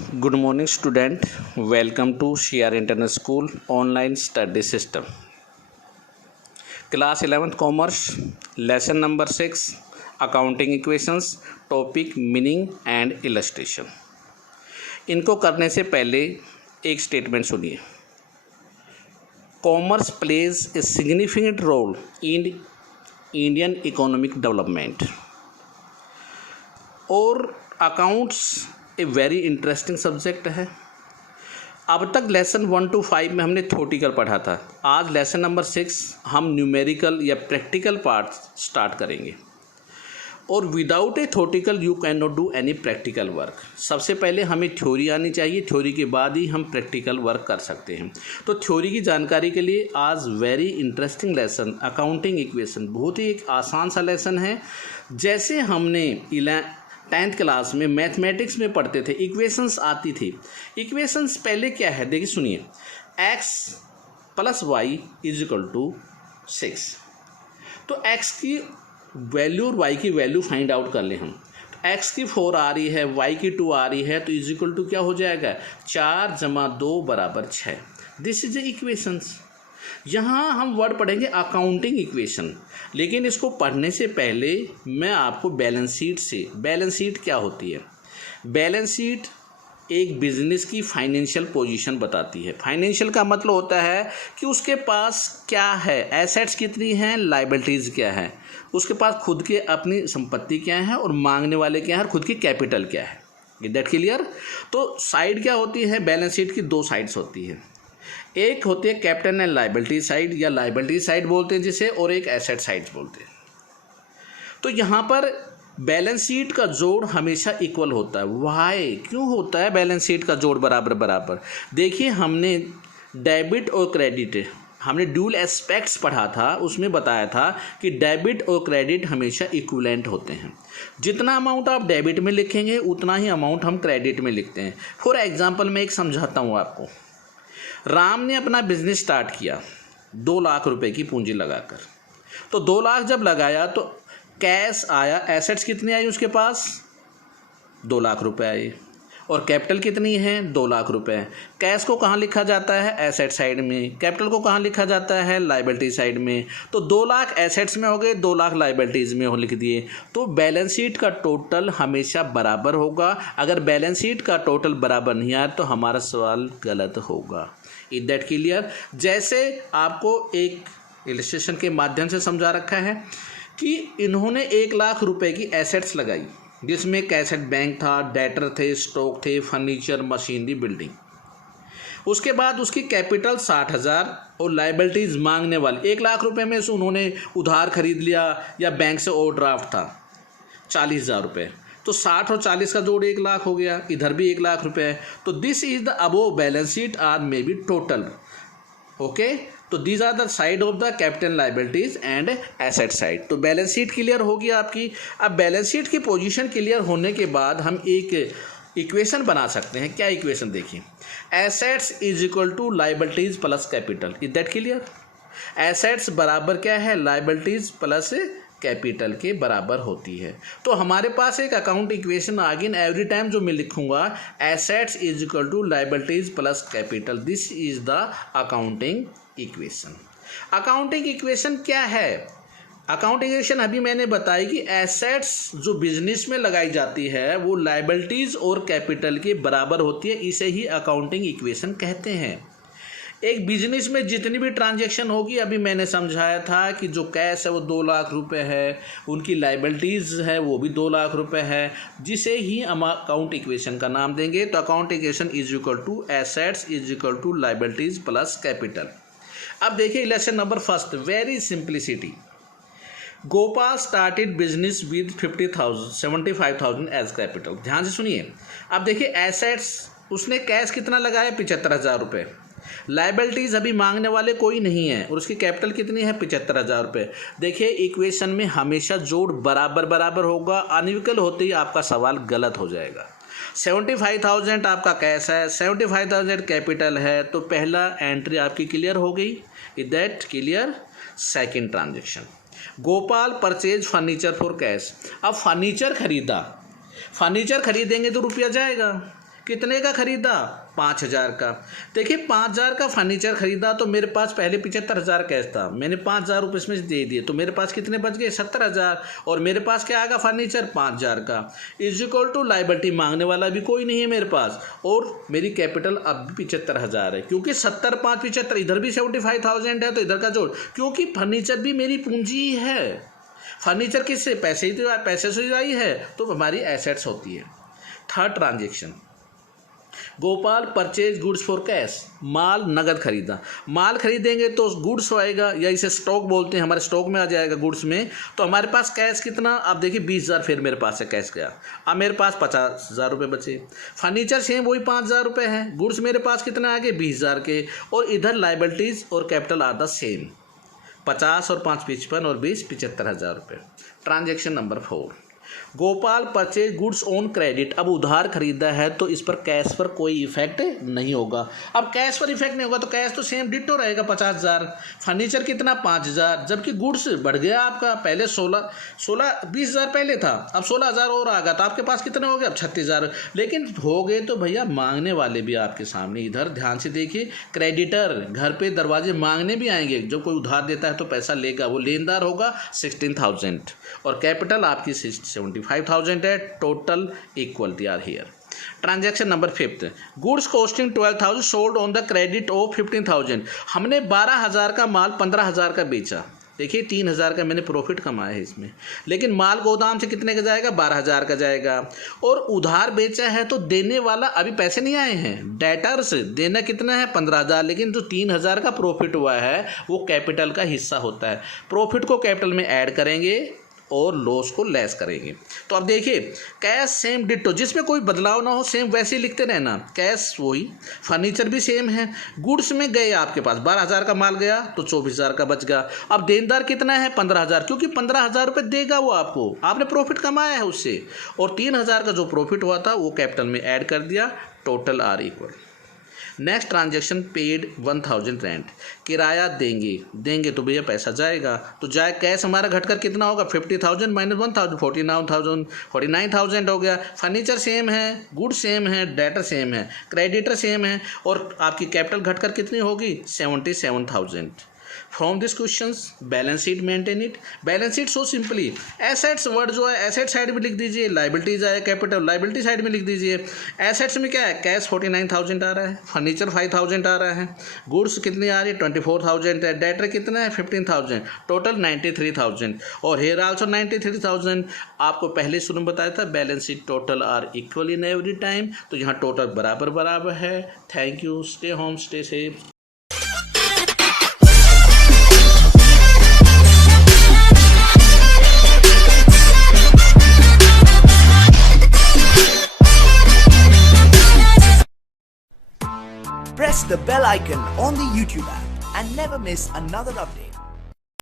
Good morning, student. Welcome to CR Internet School online study system. Class 11th Commerce, lesson number 6, Accounting Equations, topic meaning and illustration. इनको करने से पहले एक statement सुनिए. Commerce plays a significant role in Indian economic development. और accounts a very interesting subject है. अब तक लेसन 1 to 5 में हमने थ्योरेटिकल पढ़ा था. आज लेसन नंबर 6 हम न्यूमेरिकल या प्रैक्टिकल पार्ट स्टार्ट करेंगे. और without A theoretical you can not do any practical work. सबसे पहले हमें थ्योरी आनी चाहिए, थ्योरी के बाद ही हम प्रैक्टिकल वर्क कर सकते हैं. तो थ्योरी की जानकारी के लिए आज very interesting lesson accounting equation, बहुत ही एक आसान सा लेसन है. जैसे हमने 10th क्लास में मैथमेटिक्स में पढ़ते थे, इक्वेशंस आती थी. इक्वेशंस पहले क्या है देखिए सुनिए, x + y = 6. तो x की वैल्यू और y की वैल्यू फाइंड आउट कर ले हम. x की 4 आ रही है, y की 2 आ रही है, तो इजिकल टू क्या हो जाएगा, 4 + 2 = 6. This is the equations. यहाँ हम वर्ड पढ़ेंगे अकाउंटिंग इक्वेशन. लेकिन इसको पढ़ने से पहले मैं आपको बैलेंस शीट क्या होती है. बैलेंस शीट एक बिजनेस की फाइनेंशियल पोजीशन बताती है. फाइनेंशियल का मतलब होता है कि उसके पास क्या है, एसेट्स कितनी हैं, लायबिलिटीज़ क्या है, उसके पास खुद के अपनी संपत्ति क्या है और मांगने वाले क्या है और खुद की कैपिटल क्या है. Is that clear. तो साइड क्या होती है, बैलेंस शीट की 2 साइड्स होती है. एक होती है कैपिटल एंड लायबिलिटी साइड या लायबिलिटी साइड बोलते हैं जिसे, और एक एसेट साइड बोलते हैं. तो यहाँ पर बैलेंस शीट का जोड़ हमेशा इक्वल होता है. वाई क्यों होता है बैलेंस शीट का जोड़ बराबर? देखिए हमने डेबिट और क्रेडिट, हमने ड्यूल एस्पेक्ट्स पढ़ा था, उसमें बताया था कि डेबिट और क्रेडिट हमेशा इक्विवेलेंट होते हैं. जितना अमाउंट आप डेबिट में लिखेंगे उतना ही अमाउंट हम क्रेडिट में लिखते हैं. फॉर एग्जाम्पल मैं एक समझाता हूँ आपको. राम ने अपना बिजनेस स्टार्ट किया 2 लाख रुपए की पूंजी लगाकर. तो 2 लाख जब लगाया तो कैश आया, एसेट्स कितनी आई उसके पास, 2 लाख रुपए आए, और कैपिटल कितनी है, 2 लाख रुपए. कैश को कहाँ लिखा जाता है, एसेट साइड में. कैपिटल को कहाँ लिखा जाता है, लायबिलिटी साइड में. तो 2 लाख एसेट्स में हो गए, 2 लाख लायबिलिटीज़ में हो लिख दिए. तो बैलेंस शीट का टोटल हमेशा बराबर होगा. अगर बैलेंस शीट का टोटल बराबर नहीं आया तो हमारा सवाल गलत होगा. Is that clear. जैसे आपको एक इलस्ट्रेशन के माध्यम से समझा रखा है कि इन्होंने 1 लाख रुपए की एसेट्स लगाई, जिसमें कैसेट बैंक था, डेटर थे, स्टॉक थे, फर्नीचर, मशीनरी, बिल्डिंग. उसके बाद उसकी कैपिटल 60,000 और लायबिलिटीज़ मांगने वाले 1 लाख रुपए में से उन्होंने उधार खरीद लिया या बैंक से ओवरड्राफ्ट था 40,000 रुपये. तो 60 और 40 का जोड़ 1 लाख हो गया, इधर भी 1 लाख रुपए है. तो this is the above balance sheet or maybe total. Okay, तो these are the side of the capital liabilities and asset side. तो बैलेंस शीट क्लियर होगी आपकी. अब बैलेंस शीट की पोजीशन क्लियर होने के बाद हम एक इक्वेशन बना सकते हैं. क्या इक्वेशन देखिए, assets = liabilities plus capital. Is that clear. Assets बराबर क्या है, लायबिलिटीज प्लस कैपिटल के बराबर होती है. तो हमारे पास एक अकाउंट इक्वेशन आ गई. एवरी टाइम जो मैं लिखूंगा assets = liabilities plus capital, this is the accounting equation. Accounting equation क्या है, अकाउंटिंग इक्वेशन अभी मैंने बताई कि एसेट्स जो बिजनेस में लगाई जाती है वो लायबिलिटीज और कैपिटल के बराबर होती है. इसे ही अकाउंटिंग इक्वेशन कहते हैं. एक बिजनेस में जितनी भी ट्रांजैक्शन होगी, अभी मैंने समझाया था कि जो कैश है वो 2 लाख रुपए है, उनकी लायबिलिटीज़ है वो भी 2 लाख रुपए है, जिसे ही हम अकाउंट इक्वेशन का नाम देंगे. तो account equation = assets = liabilities plus capital. अब देखिए lesson number 1, very simplicity. Gopal started business with 75,000 as capital. ध्यान से सुनिए. अब देखिए एसेट्स, उसने कैश कितना लगाया, 75,000 रुपये. लायबिलिटीज़ अभी मांगने वाले कोई नहीं है, और उसकी कैपिटल कितनी है, 75,000 रुपये. देखिए इक्वेशन में हमेशा जोड़ बराबर होगा. अनइक्वल होते ही आपका सवाल गलत हो जाएगा. 75,000 आपका कैश है, 75,000 कैपिटल है, तो पहला एंट्री आपकी क्लियर हो गई. Is that clear. Second transaction, Gopal purchase furniture for cash. अब फर्नीचर खरीदा, फर्नीचर खरीदेंगे तो रुपया जाएगा, कितने का खरीदा? 5,000 का। देखिए 5,000 का फर्नीचर खरीदा तो मेरे पास पहले 75,000 कैश था, मैंने 5,000 रुपये इसमें से दे दिए तो मेरे पास कितने बच गए? 70,000। और मेरे पास क्या आएगा? फर्नीचर 5,000 का इज इक्वल टू लाइबिलिटी मांगने वाला भी कोई नहीं है मेरे पास, और मेरी कैपिटल अब भी 75,000 है, क्योंकि 70 5 75, इधर भी 75,000 है तो इधर का जोड़, क्योंकि फर्नीचर भी मेरी पूंजी है। फर्नीचर किससे? पैसे से आई है तो हमारी एसेट्स होती है। Third transaction, Gopal purchase goods for cash, माल नगद खरीदा। माल खरीदेंगे तो गुड्स आएगा या इसे स्टॉक बोलते हैं, हमारे स्टॉक में आ जाएगा गुड्स में। तो हमारे पास कैश कितना? अब देखिए 20,000 फिर मेरे पास है कैश गया, अब मेरे पास 50,000 रुपये बचे। फर्नीचर सेम वही 5,000 रुपये है, गुड्स मेरे पास कितना आ गए? 20,000 के, और इधर लाइबिलिटीज़ और कैपिटल आर द सेम, 50 और 5 55 और 20 75,000 रुपये। Transaction number 4, Gopal purchase goods on credit. अब उधार खरीदा है तो इस पर कैश पर कोई इफेक्ट नहीं होगा। अब कैश पर इफेक्ट नहीं होगा तो कैश तो सेम डिटो रहेगा 50,000। फर्नीचर कितना? 5,000, जबकि गुड्स बढ़ गया आपका, पहले 20,000 पहले था, अब 16,000 और आ गया तो आपके पास कितने हो गए? अब 36,000। लेकिन हो गए तो भैया मांगने वाले भी आपके सामने, इधर ध्यान से देखिए, क्रेडिटर घर पे दरवाजे मांगने भी आएंगे। जो कोई उधार देता है तो पैसा लेगा, वो लेनदार होगा 16,000, और कैपिटल आपकी 75,000 है। Total equality are here. Transaction number 5, goods costing 12,000 sold on the credit of 15,000। हमने 12,000 का माल 15,000 का बेचा। देखिए 3,000 का मैंने प्रॉफिट कमाया है इसमें, लेकिन माल गोदाम से कितने का जाएगा? 12,000 का जाएगा। और उधार बेचा है तो देने वाला अभी पैसे नहीं आए हैं, डेटर्स देना कितना है? 15,000, लेकिन जो 3,000 का प्रॉफिट हुआ है वो कैपिटल का हिस्सा होता है। प्रॉफिट को कैपिटल में ऐड करेंगे और लॉस को लेस करेंगे। तो अब देखिए कैश सेम डिटो, जिसमें कोई बदलाव ना हो, सेम वैसे ही लिखते रहना। कैश वही, फर्नीचर भी सेम है। गुड्स में गए आपके पास 12,000 का माल गया तो 24,000 का बच गया। अब देनदार कितना है? 15,000, क्योंकि 15,000 रुपये देगा वो आपको, आपने प्रॉफिट कमाया है उससे, और 3,000 का जो प्रॉफिट हुआ था वो कैपिटल में ऐड कर दिया। Total are equal. Next transaction, paid 1,000 rent, किराया देंगे तो भैया पैसा जाएगा, तो जाए कैश हमारा घटकर कितना होगा? 50,000 माइनस 1,000 49,000 हो गया। फर्नीचर सेम है, गुड सेम है, डेटर सेम है, क्रेडिटर सेम है, और आपकी कैपिटल घटकर कितनी होगी? 77,000। From this questions balance sheet maintain it. Balance sheet so simply, assets word जो है एसेट साइड में लिख दीजिए, लाइबिलिटीज है कैपिटल लाइबिलिटी साइड में लिख दीजिए। एसेट्स में क्या है? कैश 49,000 आ रहा है, फर्नीचर 5,000 आ रहा है, गुड्स कितनी आ रही है? 24,000 है, डेटर कितना है? 15,000, टोटल 93,000, और हेयर आल्सो 93,000। आपको पहले शुरू में बताया था balance sheet total are equal in every time, तो यहाँ टोटल बराबर है। Thank you, stay home, stay safe. Press the bell icon on the YouTube app and never miss another update.